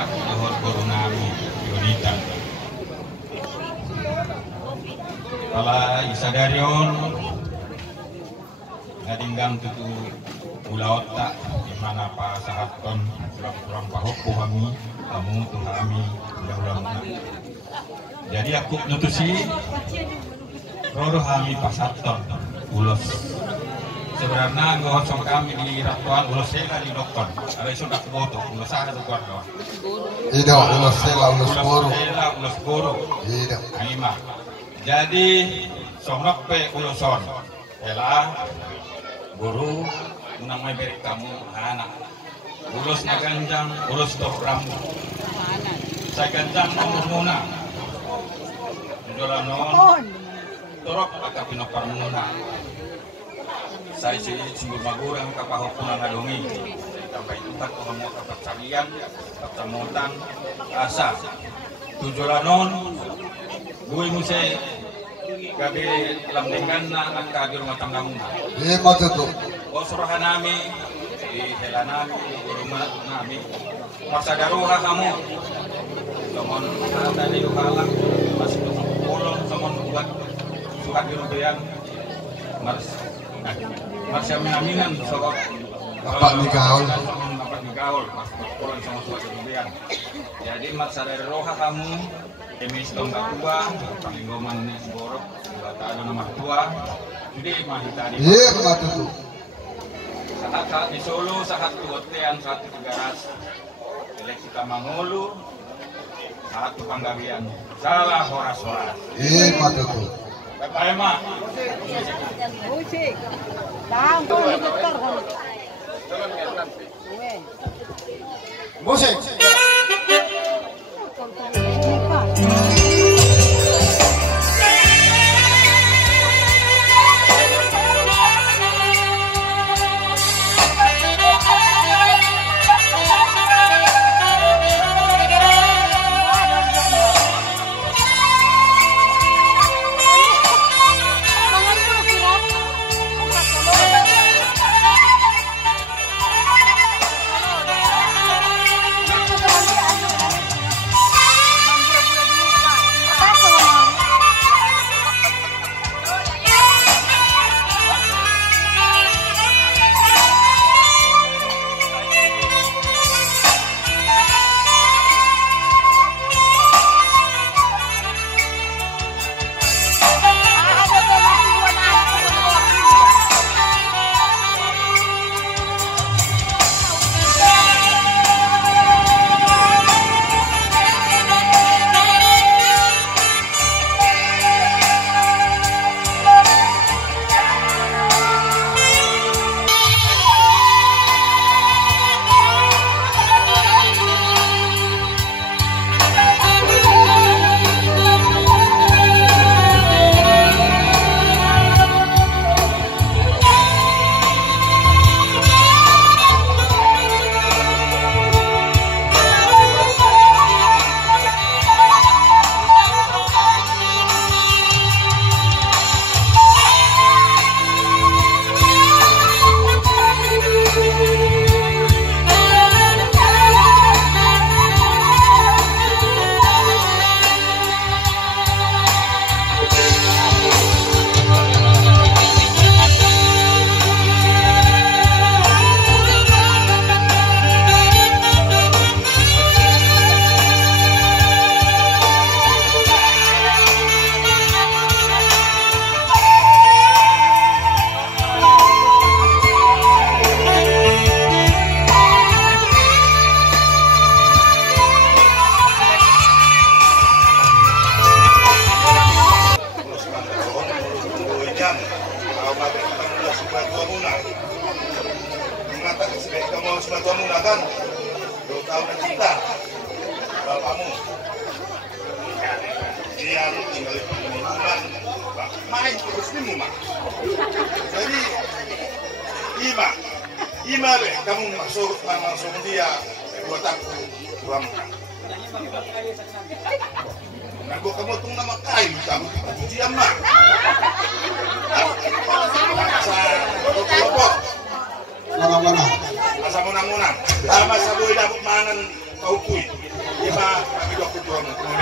ya dohor Borunami Yonita. Kala isadarion ngadinggang tutu ulaot tak di mana pa sahaton kurang pahok kami kamu tuh kami udah. Jadi aku nutusi rodo kami pasaton ulos. Sebenarnya gua sama kami di ratuan ulos sela di dokter. Ada sudah foto ulos ada tuh keluarga. Iya, ulos sela ulos boro. Iya. Aima. Jadi sonok pe uloson. Ela guru namanya beri kamu anak. Ulos naganjang, ulos dok rambut. Saya ganjang nomor muna. Dolan non. Torok agak pinopar muna. Saya si sumber magurang kapahok na ngadungi. Tambah itu kan kamu kapacarian, kapamutan, asa. Tujuan non, gue mesti gabi lambingan na angka di rumah tangga muna. Iya maksud tuh. O suruhan nami, di hela nami, di rumah nami. Masa daruha kamu, kamu ada di halang, masih kolon kamu buat surat di rupiah, Masih aminan soal Bapak Mikaul. Bapak Mikaul, kolon sama surat di rupiah. Jadi masa dari roha kamu, emis tonggak tua, panggoman borok, ada nomor tua. Jadi masih tadi. Iya maksud tuh. Saat di Solo, saat Tuotean, saat Tigaras, eleksi Kamangulu, saat Panggawian, salah horas-horas. Iya maksud tuh. Bapak Emak. Musik. Tahu dokter. Musik. menggunakan 2 tahun dan cinta bapakmu. Dia tinggal di pengumuman, main terus di rumah. Jadi, Ima deh, kamu masuk dia buat aku uang. Nah, gua kamu tung nama kain, kamu diam mah. Kelompok. Mana-mana. Masa munang-munang. Sama sabu dapat manan kaupuy. Iba kami doon ko doon.